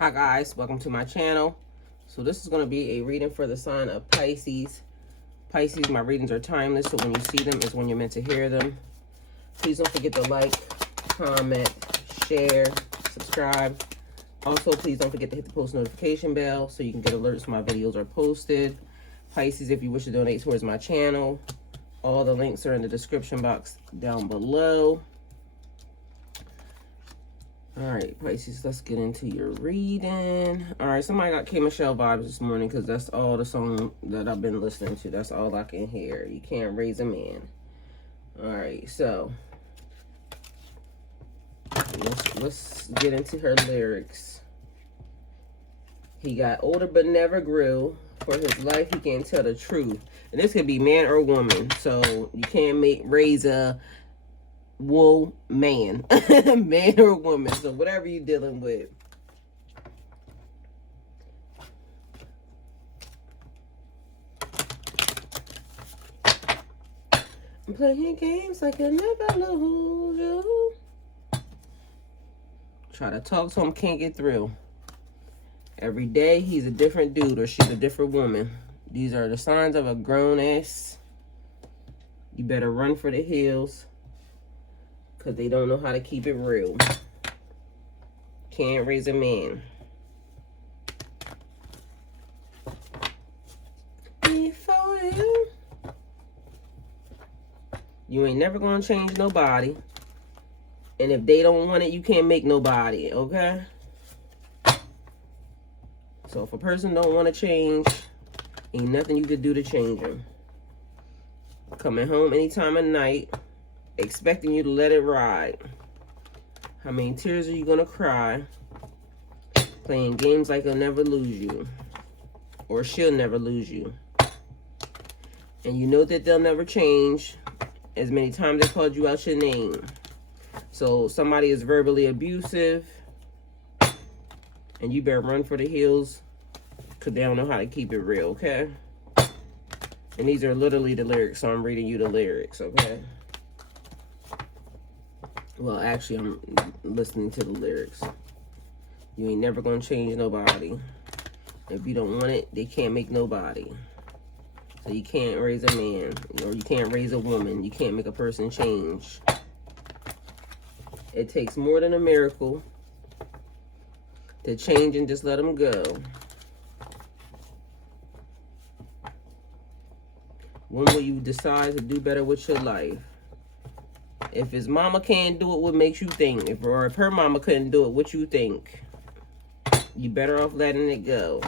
Hi guys, welcome to my channel. So this is going to be a reading for the sign of Pisces. Pisces, my readings are timeless, so when you see them is when you're meant to hear them. Please don't forget to like, comment, share, subscribe. Also, please don't forget to hit the post notification bell so you can get alerts when my videos are posted. Pisces, if you wish to donate towards my channel, all the links are in the description box down below. All right, Pisces, let's get into your reading. All right, somebody got K. Michelle vibes this morning because that's all the song that I've been listening to. That's all I can hear. You can't raise a man. All right, so let's get into her lyrics. He got older but never grew. For his life, he can't tell the truth. And this could be man or woman. So you can't raise a man. Man or woman. So whatever you're dealing with. I'm playing games like I never lose you. Try to talk to him, can't get through. Every day, he's a different dude or she's a different woman. These are the signs of a grown ass. You better run for the hills because they don't know how to keep it real. Can't raise a man. Before you ain't never going to change nobody. And if they don't want it, you can't make nobody, okay? So if a person don't want to change, ain't nothing you could do to change them. Coming home any time of night, expecting you to let it ride. How many tears are you going to cry? Playing games like he'll never lose you. Or she'll never lose you. And you know that they'll never change as many times they called you out your name. So somebody is verbally abusive. And you better run for the hills because they don't know how to keep it real, okay? And these are literally the lyrics, so I'm reading you the lyrics, okay? Well, actually, I'm listening to the lyrics. You ain't never going to change nobody. If you don't want it, they can't make nobody. So you can't raise a man, or you can't raise a woman. You can't make a person change. It takes more than a miracle to change and just let them go. When will you decide to do better with your life? If his mama can't do it, what makes you think? If her mama couldn't do it, what you think? You better off letting it go.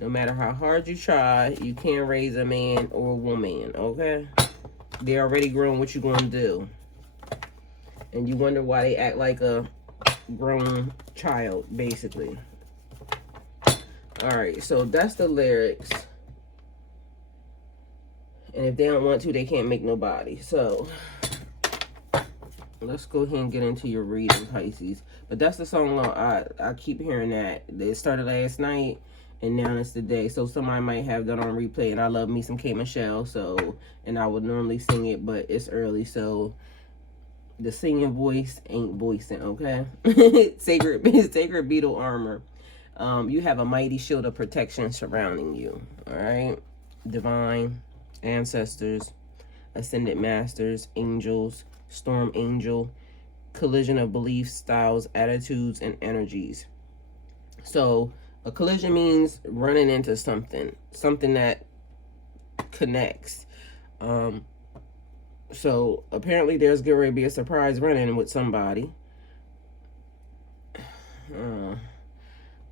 No matter how hard you try, you can't raise a man or a woman, okay? They're already grown. What you gonna do? And you wonder why they act like a grown child, basically. All right, so that's the lyrics. And if they don't want to, they can't make nobody. So let's go ahead and get into your reading, Pisces. But that's the song I keep hearing that. It started last night, and now it's today. So somebody might have that on replay. And I love me some K. Michelle. So, and I would normally sing it, but it's early, so the singing voice ain't voicing, okay? Sacred beetle armor. You have a mighty shield of protection surrounding you, all right? Divine, ancestors, ascended masters, angels, storm angel, collision of beliefs, styles, attitudes, and energies. So a collision means running into something that connects. So apparently there's going to be a surprise run-in with somebody.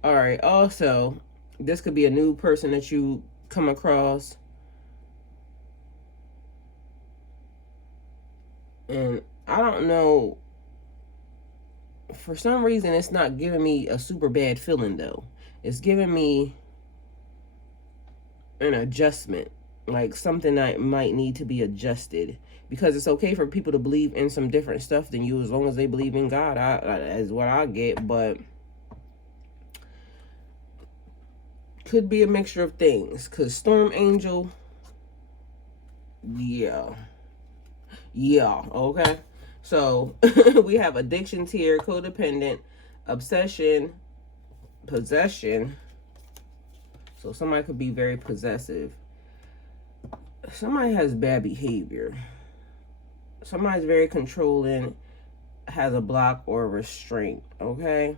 All right. Also, this could be a new person that you come across. And I don't know. For some reason, it's not giving me a super bad feeling, though. It's giving me an adjustment. Like something that might need to be adjusted. Because it's okay for people to believe in some different stuff than you as long as they believe in God. Is what I get. But could be a mixture of things. Because Storm Angel, yeah, okay. So we have addictions here, codependent, obsession, possession. So somebody could be very possessive. Somebody has bad behavior. Somebody's very controlling, has a block or a restraint, okay?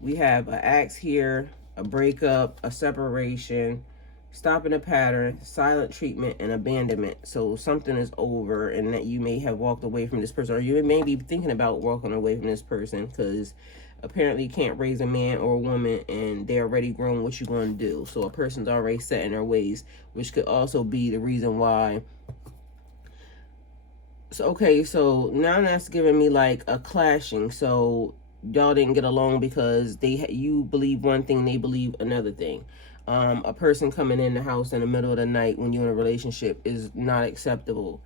We have an axe here, a breakup, a separation, stopping a pattern, silent treatment, and abandonment. So something is over and that you may have walked away from this person, or you may be thinking about walking away from this person because apparently you can't raise a man or a woman and they're already grown. What you going to do? So a person's already set in their ways, which could also be the reason why. So, okay, so now that's giving me like a clashing. So y'all didn't get along because you believe one thing, they believe another thing. A person coming in the house in the middle of the night when you're in a relationship is not acceptable.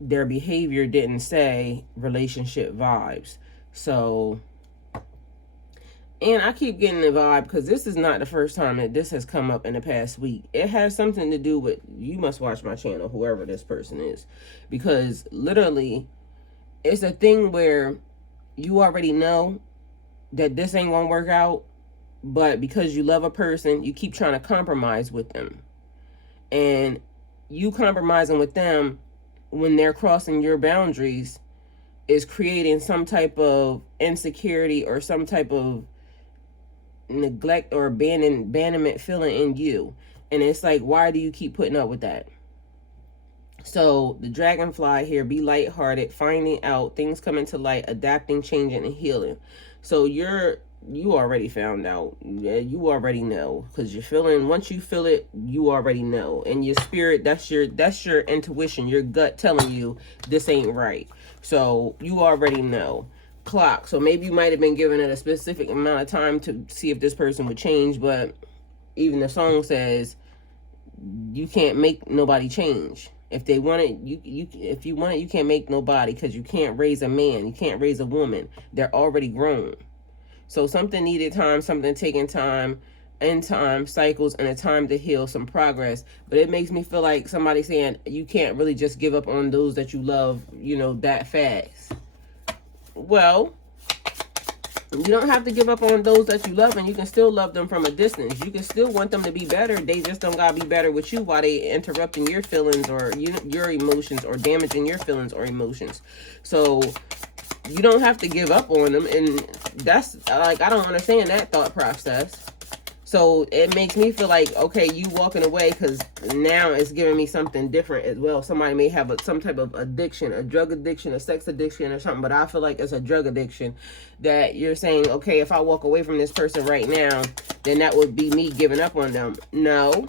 Their behavior didn't say relationship vibes. So, and I keep getting the vibe because this is not the first time that this has come up in the past week. It has something to do with, you must watch my channel, whoever this person is. Because literally, it's a thing where you already know that this ain't going to work out. But because you love a person, you keep trying to compromise with them. And you compromising with them when they're crossing your boundaries is creating some type of insecurity or some type of neglect or abandonment feeling in you. And it's like, why do you keep putting up with that? So the dragonfly here, be lighthearted, finding out, things coming to light, adapting, changing, and healing. So you already found out. Yeah, you already know, because you're feeling, once you feel it, you already know. And your spirit, that's your intuition, your gut telling you this ain't right. So you already know. Clock. So maybe you might have been given it a specific amount of time to see if this person would change, but even the song says you can't make nobody change. If they want it, if you want it, you can't make nobody, because you can't raise a man, you can't raise a woman. They're already grown. So something needed time, something taking time, and time, cycles, and a time to heal, some progress. But it makes me feel like somebody saying you can't really just give up on those that you love, that fast. Well, you don't have to give up on those that you love, and you can still love them from a distance. You can still want them to be better. They just don't gotta be better with you while they interrupting your feelings or your emotions, or damaging your feelings or emotions. So you don't have to give up on them, and that's like, I don't understand that thought process. So it makes me feel like, okay, you walking away because now it's giving me something different as well. Somebody may have some type of addiction, a drug addiction, a sex addiction or something, but I feel like it's a drug addiction that you're saying, okay, if I walk away from this person right now, then that would be me giving up on them. No.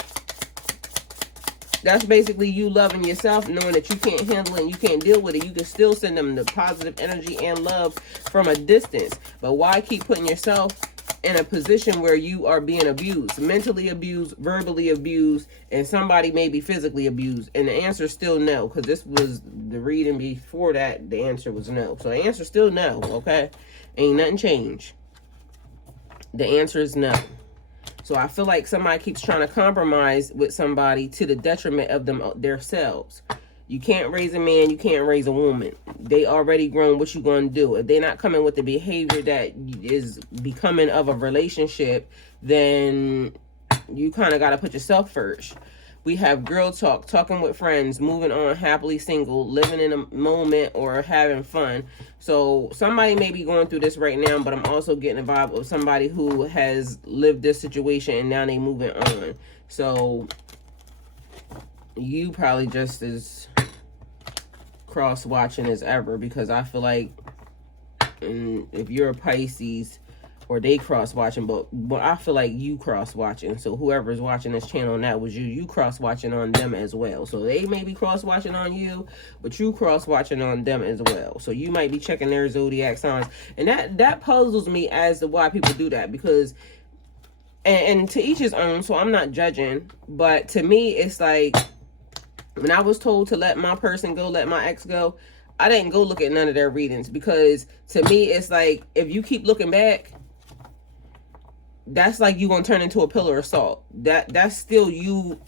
That's basically you loving yourself, knowing that you can't handle it and you can't deal with it. You can still send them the positive energy and love from a distance. But why keep putting yourself in a position where you are being abused, mentally abused, verbally abused, and somebody may be physically abused? And the answer is still no, because this was the reading before that. The answer was no. So the answer is still no, okay? Ain't nothing changed. The answer is no. So I feel like somebody keeps trying to compromise with somebody to the detriment of themselves. You can't raise a man, you can't raise a woman. They already grown. What you gonna do? If they're not coming with the behavior that is becoming of a relationship, then you kind of got to put yourself first. We have girl talk, talking with friends, moving on, happily single, living in a moment, or having fun. So somebody may be going through this right now, but I'm also getting a vibe of somebody who has lived this situation and now they moving on. So you probably just as cross-watching as ever, because I feel like if you're a Pisces, or they cross-watching, but I feel like you cross-watching. So whoever's watching this channel and that was you cross-watching on them as well. So they may be cross-watching on you, but you cross-watching on them as well. So you might be checking their zodiac signs. And that puzzles me as to why people do that, because and to each his own, so I'm not judging, but to me it's like, when I was told to let my person go, let my ex go, I didn't go look at none of their readings, because to me it's like, if you keep looking back, that's like you gonna turn into a pillar of salt. That's still you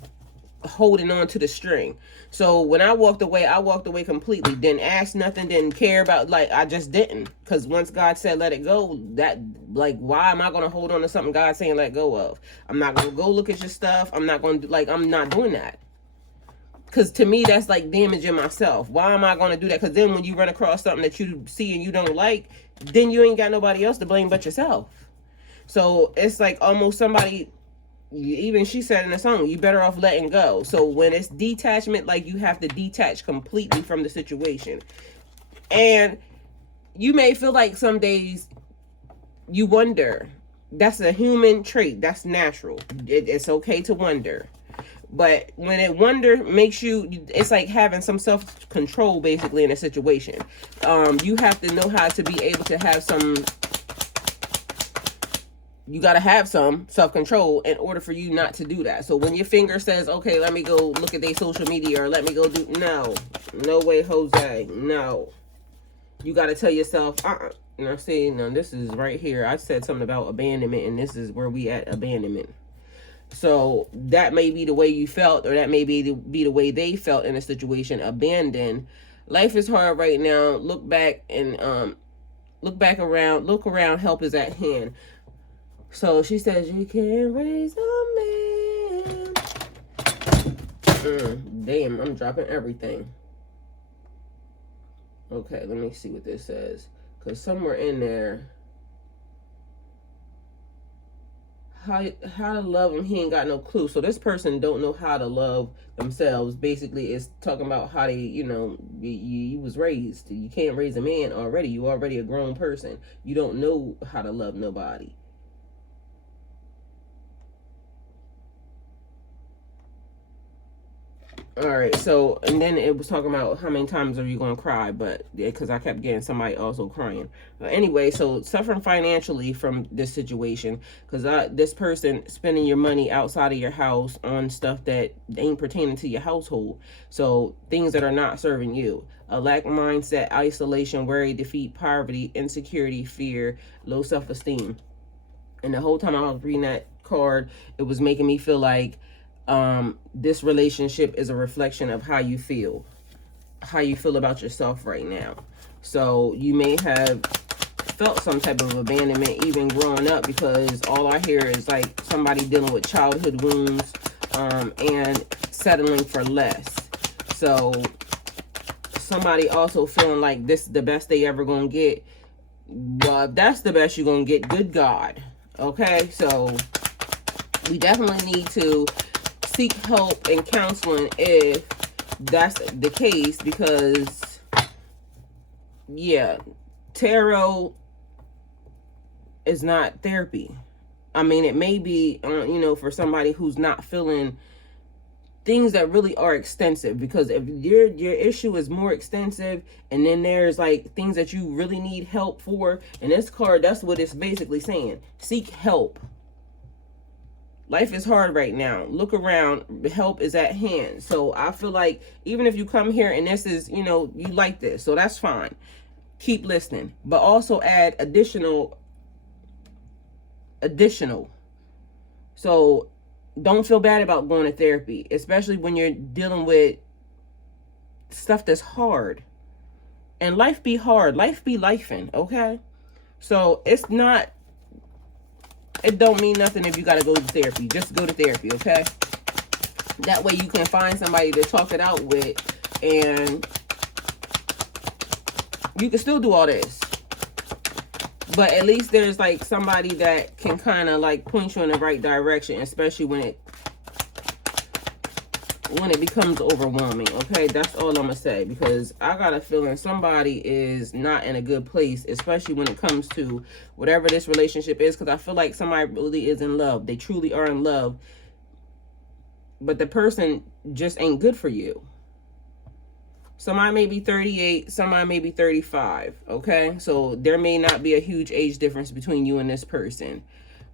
holding on to the string. So when I walked away completely. Didn't ask nothing, didn't care about, like, I just didn't. Because once God said let it go, that, like, why am I going to hold on to something God's saying let go of? I'm not going to go look at your stuff. I'm not going to, like, I'm not doing that. Because to me, that's like damaging myself. Why am I going to do that? Because then when you run across something that you see and you don't like, then you ain't got nobody else to blame but yourself. So it's like almost somebody, even she said in the song, you better off letting go. So when it's detachment, like, you have to detach completely from the situation. And you may feel like some days you wonder. That's a human trait. That's natural. It's okay to wonder. But when it wonder makes you, it's like having some self-control basically in a situation. You have to know how to be able to have some, you got to have some self-control in order for you not to do that. So when your finger says, okay, let me go look at their social media, or let me go do, no way, Jose, no. You got to tell yourself, Now, see, now this is right here. I said something about abandonment, and this is where we at, abandonment. So that may be the way you felt, or that may be the way they felt in a situation, abandoned. Life is hard right now. Look back and look around. Help is at hand. So she says, you can raise a man. Damn, I'm dropping everything. Okay, let me see what this says. Because somewhere in there, how to love him, he ain't got no clue. So this person don't know how to love themselves. Basically, it's talking about how they, you was raised. You can't raise a man already. You already a grown person. You don't know how to love nobody. All right, so, and then it was talking about how many times are you going to cry, but because I kept getting somebody also crying. But anyway, so suffering financially from this situation, because this person spending your money outside of your house on stuff that ain't pertaining to your household. So things that are not serving you. A lack mindset, isolation, worry, defeat, poverty, insecurity, fear, low self-esteem. And the whole time I was reading that card, it was making me feel like this relationship is a reflection of how you feel about yourself right now. So you may have felt some type of abandonment even growing up, because all I hear is like somebody dealing with childhood wounds and settling for less. So somebody also feeling like this is the best they ever gonna get. Well, if that's the best you're gonna get, good God. Okay, so we definitely need to seek help and counseling if that's the case, because yeah, tarot is not therapy. I mean, it may be for somebody who's not feeling things that really are extensive, because if your issue is more extensive, and then there's like things that you really need help for, and this card, that's what it's basically saying. Seek help. Life is hard right now. Look around. Help is at hand. So I feel like even if you come here and this is, you like this, so that's fine. Keep listening. But also add additional. So don't feel bad about going to therapy, especially when you're dealing with stuff that's hard. And life be hard. Life be lifing, okay? So it's not, it don't mean nothing if you got to go to therapy. Just go to therapy, okay? That way you can find somebody to talk it out with, and you can still do all this. But at least there's like somebody that can kind of like point you in the right direction, especially when it becomes overwhelming, okay? That's all I'm gonna say, because I got a feeling somebody is not in a good place, especially when it comes to whatever this relationship is, because I feel like somebody really is in love. They truly are in love, but the person just ain't good for you. Somebody may be 38, somebody may be 35, okay? So there may not be a huge age difference between you and this person.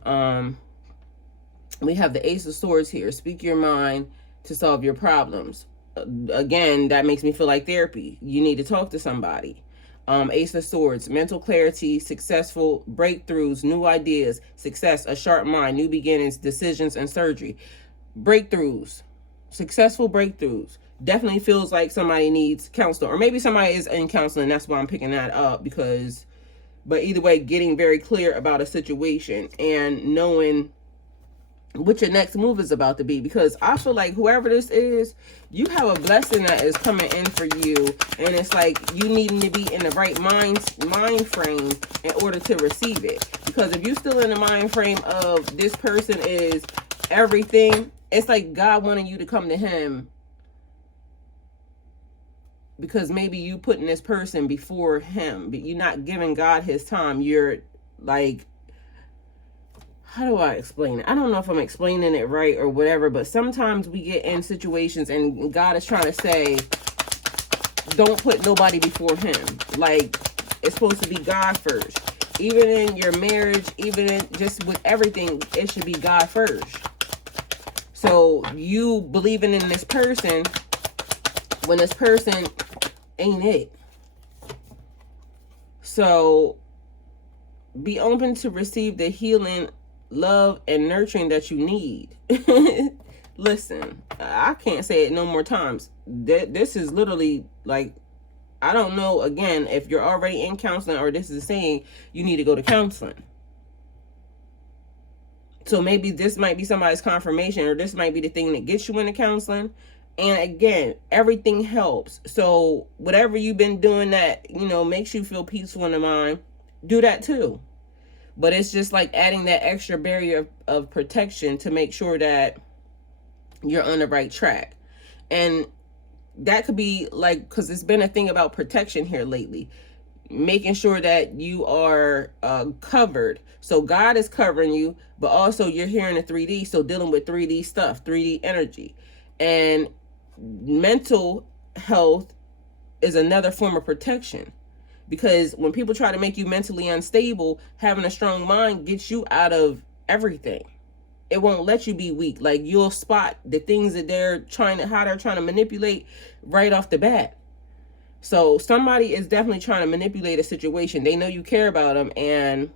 We have the Ace of Swords here. Speak your mind to solve your problems. Again, that makes me feel like therapy. You need to talk to somebody. Ace of Swords, mental clarity, successful breakthroughs, new ideas, success, a sharp mind, new beginnings, decisions, and surgery. Breakthroughs. successful breakthroughs. Definitely feels like somebody needs counseling, or maybe somebody is in counseling. That's why I'm picking that up, because, but either way, getting very clear about a situation and knowing what your next move is about to be, because I feel like whoever this is, you have a blessing that is coming in for you, and it's like you needing to be in the right mind frame in order to receive it. Because if you're still in the mind frame of this person is everything, it's like God wanting you to come to him, because maybe you putting this person before him, but you're not giving God his time. You're like, how do I explain it? I don't know if I'm explaining it right or whatever, but sometimes we get in situations and God is trying to say, don't put nobody before him. Like, it's supposed to be God first. Even in your marriage, even in just with everything, it should be God first. So you believing in this person when this person ain't it. So be open to receive the healing, love, and nurturing that you need. Listen, I can't say it no more times. This is literally like, I don't know, again, if you're already in counseling or this is saying you need to go to counseling. So maybe this might be somebody's confirmation, or this might be the thing that gets you into counseling. And again, everything helps. So whatever you've been doing that, you know, makes you feel peaceful in the mind, do that too. But it's just like adding that extra barrier of protection to make sure that you're on the right track. And that could be like, because it's been a thing about protection here lately, making sure that you are covered. So God is covering you, but also you're here in the 3D, so dealing with 3D stuff, 3D energy. And mental health is another form of protection. Because when people try to make you mentally unstable, having a strong mind gets you out of everything. It won't let you be weak. Like, you'll spot the things that how they're trying to manipulate right off the bat. So somebody is definitely trying to manipulate a situation. They know you care about them, and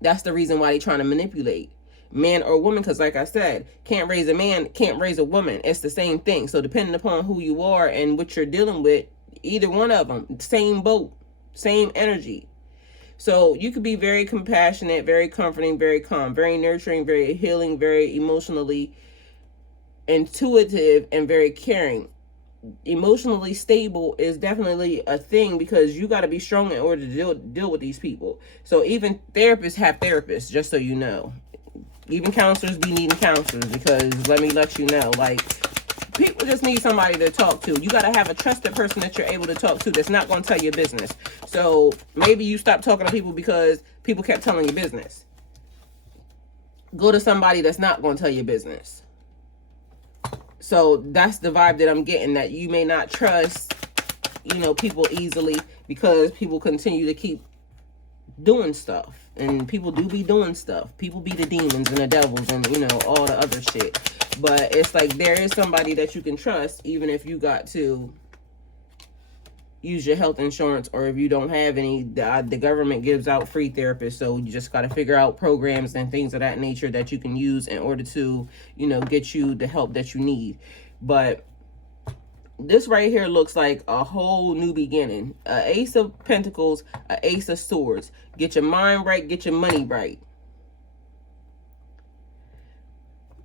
that's the reason why they're trying to manipulate. Man or woman, because like I said, can't raise a man, can't raise a woman. It's the same thing. So depending upon who you are and what you're dealing with, either one of them, same boat, same energy. So you could be very compassionate, very comforting, very calm, very nurturing, very healing, very emotionally intuitive, and very caring. Emotionally stable is definitely a thing, because you got to be strong in order to deal with these people. So even therapists have therapists, just so you know. Even counselors be needing counselors, because let me let you know, like, people just need somebody to talk to. You got to have a trusted person that you're able to talk to that's not going to tell your business. So maybe you stop talking to people because people kept telling your business. Go to somebody that's not going to tell your business. So that's the vibe that I'm getting, that you may not trust, you know, people easily, because people continue to keep doing stuff. And people do be doing stuff. People be the demons and the devils and, you know, all the other shit. But it's like, there is somebody that you can trust, even if you got to use your health insurance, or if you don't have any, the government gives out free therapists. So you just got to figure out programs and things of that nature that you can use in order to, you know, get you the help that you need. But this right here looks like a whole new beginning. A Ace of Pentacles, a Ace of Swords. Get your mind right, get your money right.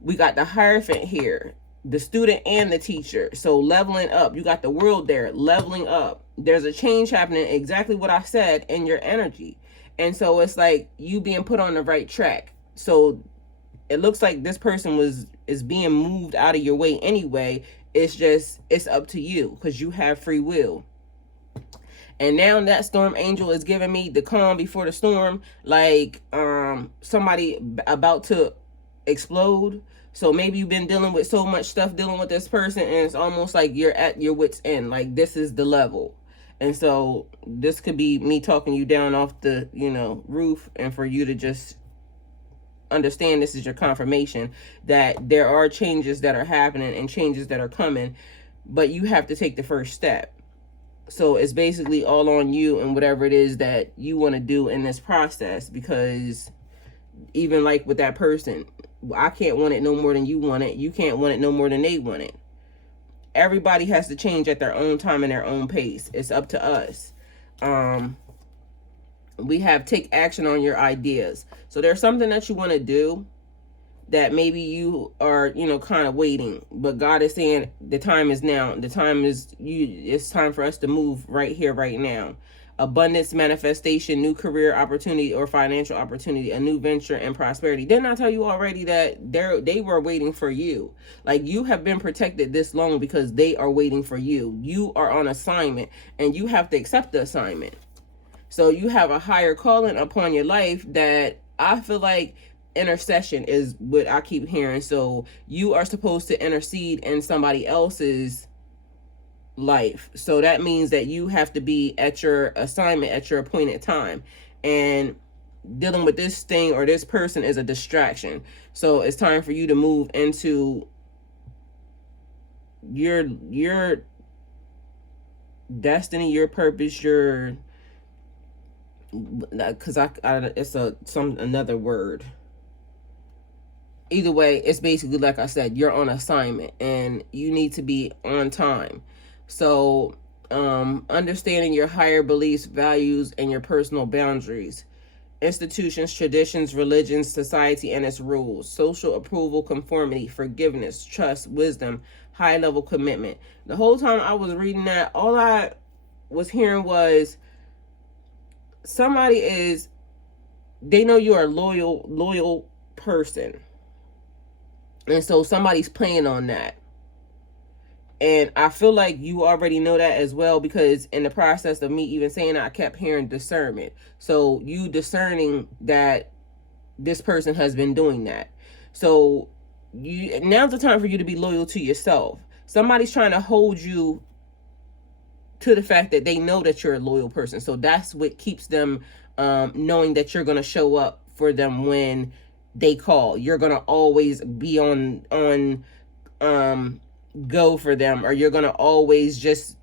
We got the Hierophant here, the student and the teacher. So leveling up. You got the World there, leveling up. There's a change happening, exactly what I said, in your energy. And so it's like you being put on the right track. So it looks like this person is being moved out of your way anyway. It's just, it's up to you, because you have free will. And now that storm angel is giving me the calm before the storm, like somebody about to explode. So maybe you've been dealing with so much stuff dealing with this person, and it's almost like you're at your wit's end. Like, this is the level. And so this could be me talking you down off the, you know, roof, and for you to just understand this is your confirmation that there are changes that are happening and changes that are coming, but you have to take the first step. So it's basically all on you and whatever it is that you want to do in this process, because even like with that person, I can't want it no more than you want it. You can't want it no more than they want it. Everybody has to change at their own time and their own pace. It's up to us. We have take action on your ideas. So there's something that you want to do that maybe you are, kind of waiting, but God is saying the time is now. The time is it's time for us to move right here, right now. Abundance, manifestation, new career opportunity or financial opportunity, a new venture and prosperity. Didn't I tell you already that they were waiting for you? Like, you have been protected this long because they are waiting for you. You are on assignment and you have to accept the assignment. So you have a higher calling upon your life that I feel like intercession is what I keep hearing. So you are supposed to intercede in somebody else's life. So that means that you have to be at your assignment at your appointed time. And dealing with this thing or this person is a distraction. So it's time for you to move into your destiny, your purpose, your, because it's another word. Either way, it's basically, like I said, you're on assignment and you need to be on time. So understanding your higher beliefs, values, and your personal boundaries. Institutions, traditions, religions, society, and its rules. Social approval, conformity, forgiveness, trust, wisdom, high level commitment. The whole time I was reading that, all I was hearing was they know you're a loyal person. And so somebody's playing on that. And I feel like you already know that as well, because in the process of me even saying that, I kept hearing discernment. So you discerning that this person has been doing that. So now's the time for you to be loyal to yourself. Somebody's trying to hold you to the fact that they know that you're a loyal person. So that's what keeps them knowing that you're going to show up for them when they call. You're going to always be on go for them, or you're going to always just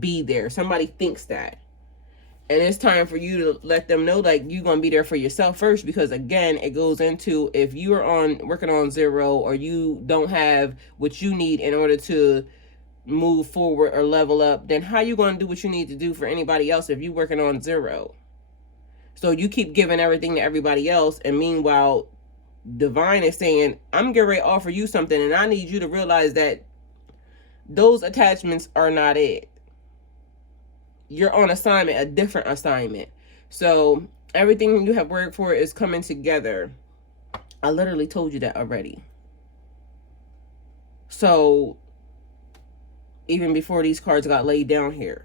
be there. Somebody thinks that. And it's time for you to let them know, like, you're going to be there for yourself first, because again, it goes into, if you are working on zero, or you don't have what you need in order to move forward or level up, then how you going to do what you need to do for anybody else if you're working on zero? So you keep giving everything to everybody else, and meanwhile, divine is saying, I'm getting ready to offer you something, and I need you to realize that those attachments are not it. You're on assignment, a different assignment. So everything you have worked for is coming together. I literally told you that already. So even before these cards got laid down here.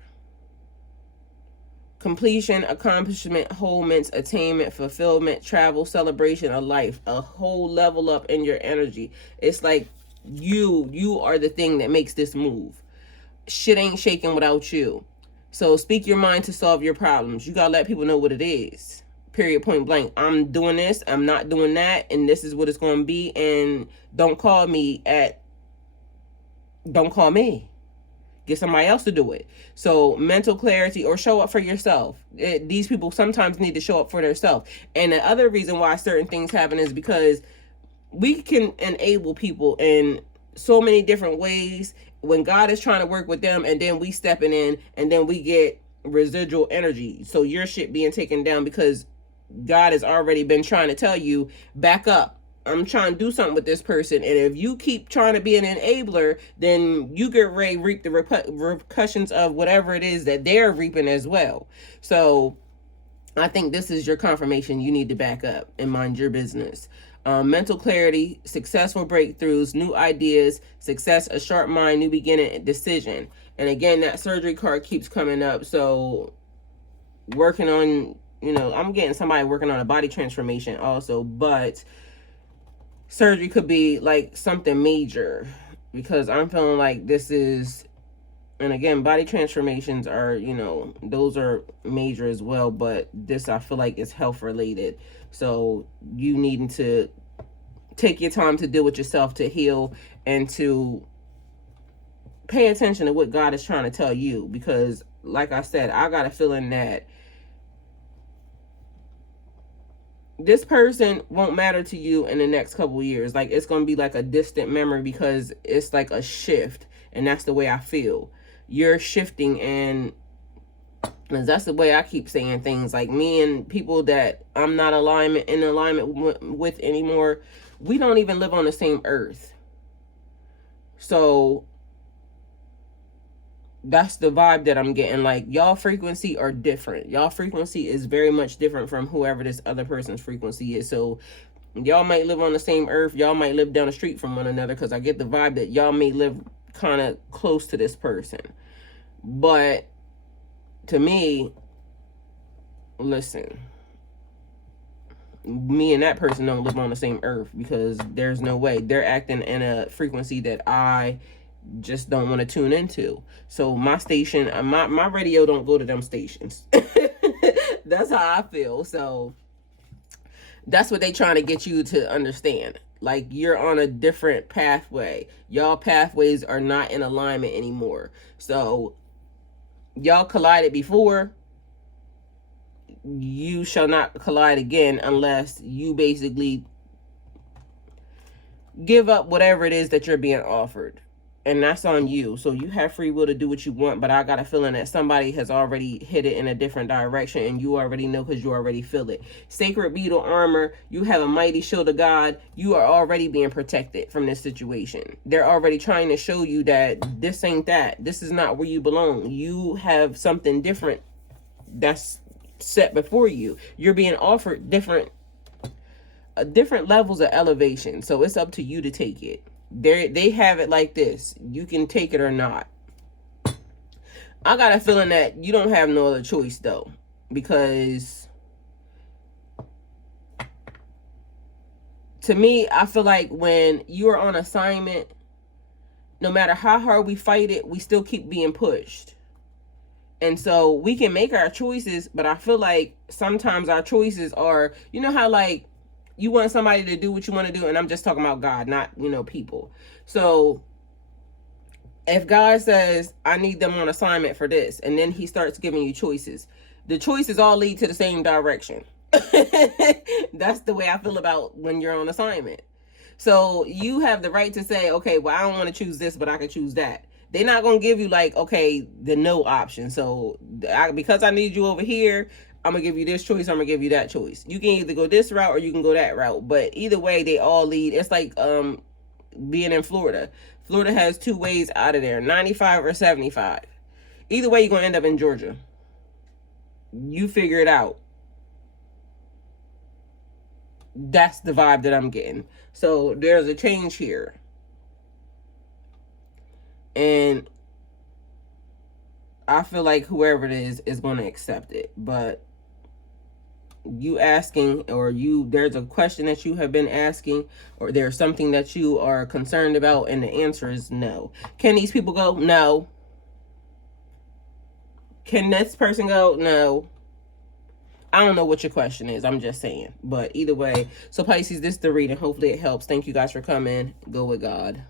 Completion, accomplishment, wholeness, attainment, fulfillment, travel, celebration of life, a whole level up in your energy. It's like you are the thing that makes this move. Shit ain't shaking without you. So speak your mind to solve your problems. You gotta let people know what it is. Period, point blank. I'm doing this, I'm not doing that, and this is what it's gonna be. And don't call me. Get somebody else to do it. So mental clarity, or show up for yourself. These people sometimes need to show up for themselves. And the other reason why certain things happen is because we can enable people in so many different ways when God is trying to work with them, and then we stepping in, and then we get residual energy. So your shit being taken down because God has already been trying to tell you, back up. I'm trying to do something with this person. And if you keep trying to be an enabler, then you get ready to reap the repercussions of whatever it is that they're reaping as well. So I think this is your confirmation. You need to back up and mind your business. Mental clarity, successful breakthroughs, new ideas, success, a sharp mind, new beginning, decision. And again, that surgery card keeps coming up. So working on, I'm getting somebody working on a body transformation also, but surgery could be like something major, because I'm feeling like this is, and again, body transformations are, those are major as well, but this I feel like is health related. So you needing to take your time to deal with yourself, to heal, and to pay attention to what God is trying to tell you. Because like I said, I got a feeling that this person won't matter to you in the next couple years. Like, it's going to be like a distant memory because it's like a shift. And that's the way I feel. You're shifting, and that's the way I keep saying things. Like, me and people that I'm not in alignment with anymore, we don't even live on the same earth. So that's the vibe that I'm getting. Like, y'all frequency are different. Y'all frequency is very much different from whoever this other person's frequency is. So y'all might live on the same earth. Y'all might live down the street from one another, because I get the vibe that y'all may live kind of close to this person. But to me, listen, me and that person don't live on the same earth, because there's no way. They're acting in a frequency that I just don't want to tune into. So my station, my radio don't go to them stations. That's how I feel. So that's what they trying to get you to understand. Like, you're on a different pathway. Y'all pathways are not in alignment anymore. So y'all collided before. You shall not collide again unless you basically give up whatever it is that you're being offered. And that's on you. So you have free will to do what you want, but I got a feeling that somebody has already hit it in a different direction, and you already know, because you already feel it. Sacred beetle armor, you have a mighty shield of God. You are already being protected from this situation. They're already trying to show you that this ain't that. This is not where you belong. You have something different that's set before you. You're being offered different levels of elevation. So it's up to you to take it. They have it like this. You can take it or not. I got a feeling that you don't have no other choice, though, because to me, I feel like when you are on assignment, no matter how hard we fight it, we still keep being pushed. And so we can make our choices, but I feel like sometimes our choices are, you know how, like, you want somebody to do what you want to do, and I'm just talking about God, not, people. So if God says, I need them on assignment for this, and then he starts giving you choices, the choices all lead to the same direction. That's the way I feel about when you're on assignment. So you have the right to say, okay, well, I don't want to choose this, but I can choose that. They're not going to give you, like, okay, the no option. So because I need you over here, I'm going to give you this choice, I'm going to give you that choice. You can either go this route or you can go that route. But either way, they all lead. It's like being in Florida. Florida has two ways out of there, 95 or 75. Either way, you're going to end up in Georgia. You figure it out. That's the vibe that I'm getting. So there's a change here. And I feel like whoever it is going to accept it. But you asking, or there's a question that you have been asking, or there's something that you are concerned about, and the answer is no. Can these people go? No. Can this person go? No. I don't know what your question is. I'm just saying. But either way, so Pisces, this is the reading. Hopefully it helps. Thank you guys for coming. Go with God.